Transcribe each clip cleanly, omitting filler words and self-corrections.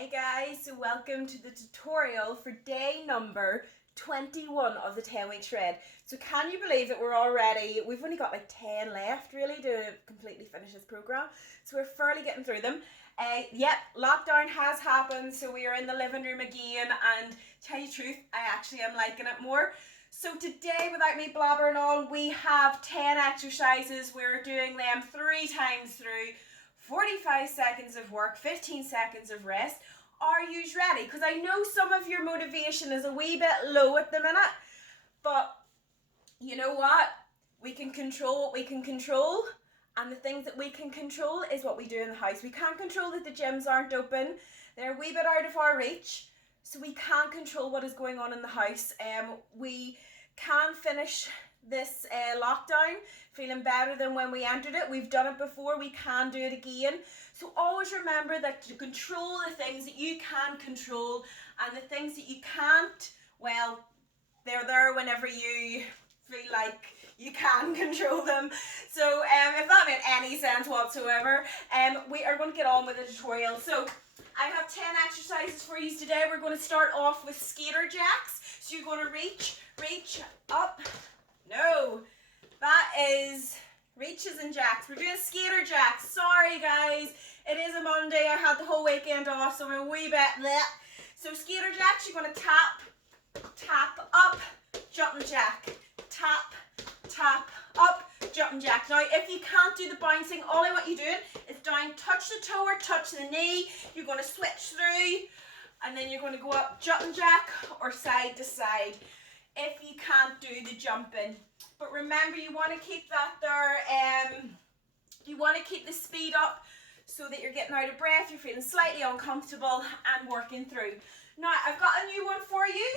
Hey guys, so welcome to the tutorial for day number 21 of the 10-week shred. So can you believe that we've only got like 10 left really to completely finish this program. So we're fairly getting through them. Yep, lockdown has happened, so we are in the living room again, and tell you the truth, I actually am liking it more. So today, without me blabbering on, we have 10 exercises. We're doing them 3 times through. 45 seconds of work, 15 seconds of rest. Are you ready? Because I know some of your motivation is a wee bit low at the minute, but you know what? We can control what we can control, and the things that we can control is what we do in the house. We can't control that the gyms aren't open. They're a wee bit out of our reach, so we can't control what is going on in the house. We can finish this lockdown feeling better than when we entered it. We've done it before, we can do it again. So always remember that to control the things that you can control, and the things that you can't, well, they're there whenever you feel like you can control them. So if that made any sense whatsoever, we are going to get on with the tutorial. So I have 10 exercises for you today. We're going to start off with skater jacks. So you're going to reach up. No, that is reaches and jacks. We're doing skater jacks. Sorry guys, it is a Monday. I had the whole weekend off, so I'm a wee bit bleh. So skater jacks, you're going to tap, up, jumping jack, tap, up, jumping jack. Now if you can't do the bouncing, all I want you doing is down, touch the toe or touch the knee. You're going to switch through, and then you're going to go up, jumping jack, or side to side if you can't do the jumping. But remember, you want to keep that there, you want to keep the speed up so that you're getting out of breath, you're feeling slightly uncomfortable and working through. Now I've got a new one for you.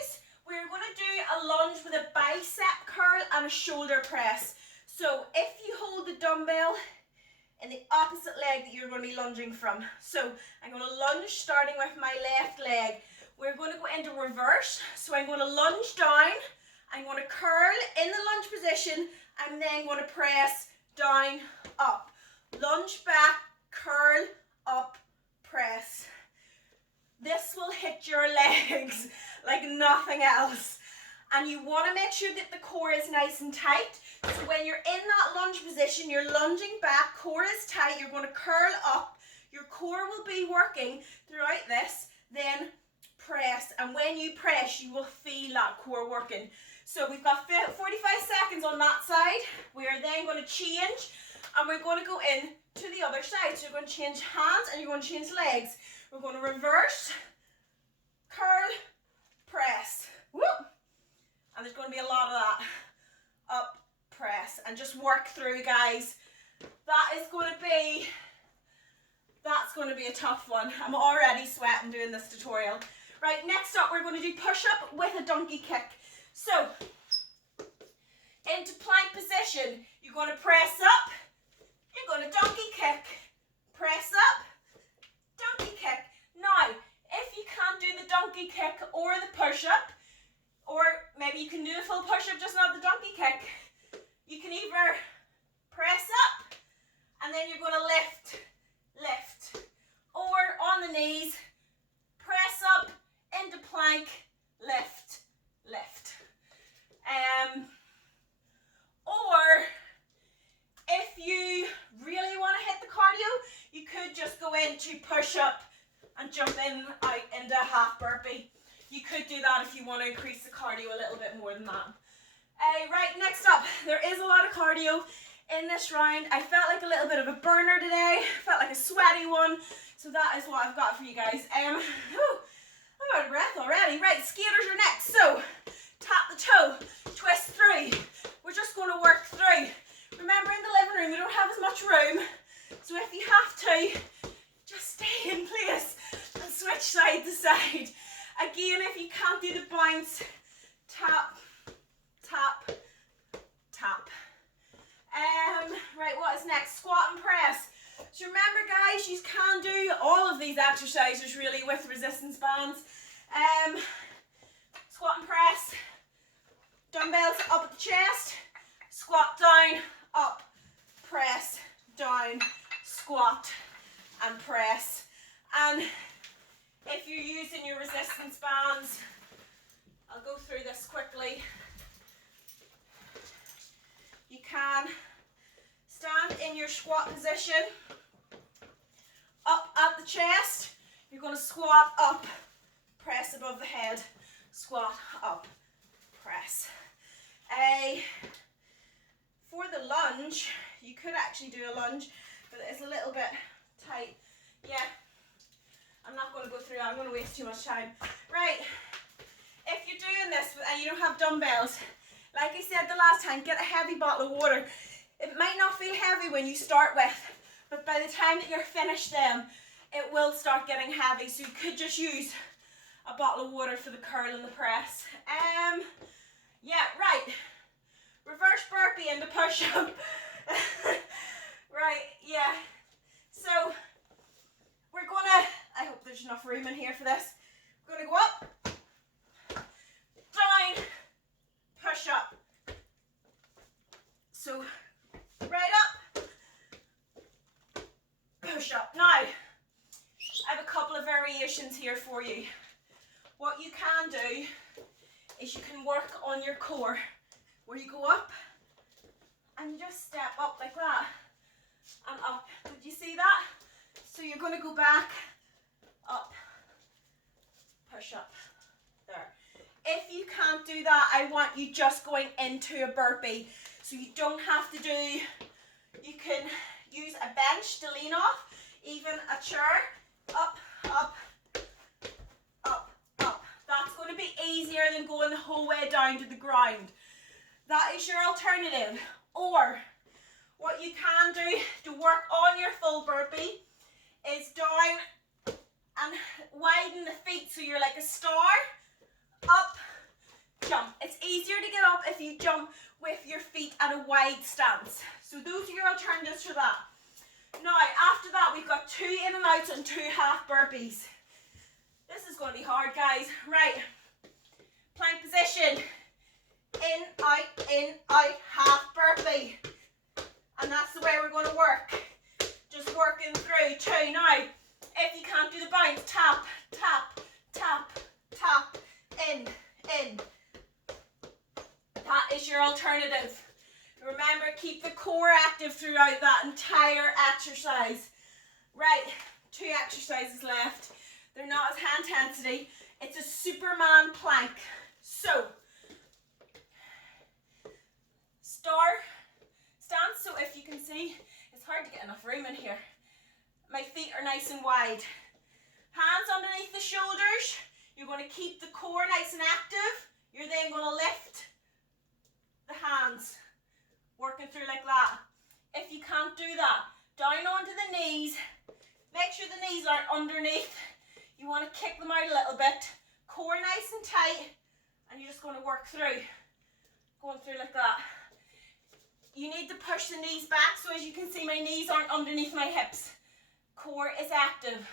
We're going to do a lunge with a bicep curl and a shoulder press. So if you hold the dumbbell in the opposite leg that you're going to be lunging from. So I'm going to lunge starting with my left leg. We're going to go into reverse. So I'm going to lunge down, I'm going to curl in the lunge position, and then going to press down, up. Lunge back, curl, up, press. This will hit your legs like nothing else. And you want to make sure that the core is nice and tight. So when you're in that lunge position, you're lunging back, core is tight, you're going to curl up. Your core will be working throughout this, then press, and when you press you will feel that core working. So we've got 45 seconds on that side. We are then going to change, and we're going to go in to the other side. So you're going to change hands and you're going to change legs. We're going to reverse, curl, press. Whoop. And there's going to be a lot of that. Up, press, and just work through, guys. That's going to be a tough one. I'm already sweating doing this tutorial. Right, next up we're going to do push-up with a donkey kick. So, into plank position, you're going to press up, you're going to donkey kick, press up, donkey kick. Now, if you can't do the donkey kick or the push-up, or maybe you can do the full push-up, just not the donkey kick, you can either press up, and then you're going to lift, or on the knees, press up, into plank, lift. Or if you really want to hit the cardio, you could just go into push up and jump in out into a half burpee. You could do that if you want to increase the cardio a little bit more than that. Right, next up, there is a lot of cardio in this round. I felt like a little bit of a burner today, felt like a sweaty one, so that is what I've got for you guys. I'm out of breath already. Right, skaters are next. So tap the toe, twist through. We're just going to work through. Remember, in the living room we don't have as much room, so if you have to, just stay in place and switch side to side. Again, if you can't do the bounce, tap. Right, what is next? Squat and press. So remember guys, you can do all of these exercises really with resistance bands. Squat and press, dumbbells up at the chest, squat down, up, press, down, squat and press. And if using your resistance bands. I'll go through this quickly. You can stand in your squat position, up at the chest. You're going to squat up, press above the head, squat up, press. For the lunge, you could actually do a lunge, but it's a little bit tight. Yeah, I'm not going to go through that. I'm going to waste too much time. Right, if you're doing this and you don't have dumbbells, like I said the last time, get a heavy bottle of water. It might not feel heavy when you start with, but by the time that you're finished then, it will start getting heavy. So you could just use a bottle of water for the curl and the press. Yeah, right. Reverse burpee into push-up. Right, yeah. So, we're gonna, I hope there's enough room in here for this. We're gonna go up, down, push up. So, right up, push up. Now, I have a couple of variations here for you. What you can do is you can work on your core, where you go up and you just step up like that and up. Did you see that? So you're going to go back, up, push up, there. If you can't do that, I want you just going into a burpee. So you don't have to do, you can use a bench to lean off, even a chair, up, up, up, up. That's going to be easier than going the whole way down to the ground. That is your alternative. Or what you can do to work on your full burpee is down and widen the feet so you're like a star. Up, jump. It's easier to get up if you jump with your feet at a wide stance. So those are your alternatives for that. Now, after that, we've got 2 in and outs and 2 half burpees. This is going to be hard, guys. Right. Plank position. In, out, half burpee. And that's the way we're going to work. Just working through 2. Now, if you can't do the bounce, tap, tap, tap, tap, in. That is your alternative. Remember, keep the core active throughout that entire exercise. Right, 2 exercises left. They're not as high intensity. It's a Superman plank. So, stance, so if you can see, it's hard to get enough room in here. My feet are nice and wide. Hands underneath the shoulders. You're going to keep the core nice and active. You're then going to lift the hands, working through like that. If you can't do that, down onto the knees. Make sure the knees aren't underneath. You want to kick them out a little bit. Core nice and tight, and you're just going to work through. Going through like that. You need to push the knees back, so as you can see, my knees aren't underneath my hips. Core is active.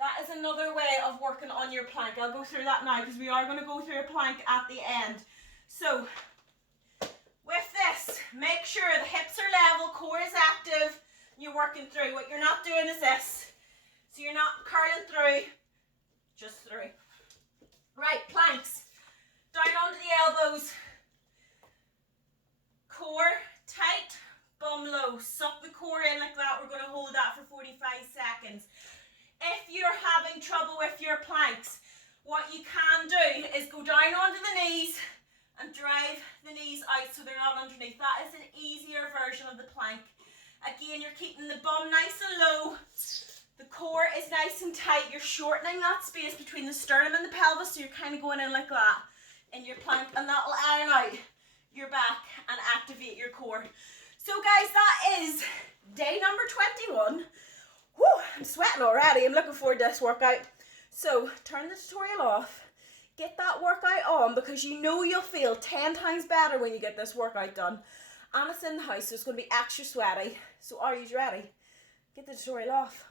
That is another way of working on your plank. I'll go through that now because we are going to go through a plank at the end. So, with this, make sure the hips are level, core is active, and you're working through. What you're not doing is this. So you're not curling through, just through. Right, planks. Down onto the elbows. Core tight, bum low. Suck the core in like that. We're going to hold that for 45 seconds. If you're having trouble with your planks, what you can do is go down onto the knees and drive the knees out so they're not underneath. That is an easier version of the plank. Again, you're keeping the bum nice and low. The core is nice and tight. You're shortening that space between the sternum and the pelvis, so you're kind of going in like that in your plank, and that will iron out your back and activate your core. So guys, that is day number 21. Whew, I'm sweating already. I'm looking forward to this workout. So turn the tutorial off. Get that workout on, because you know you'll feel 10 times better when you get this workout done. And it's in the house, so it's going to be extra sweaty. So are you ready? Get the tutorial off.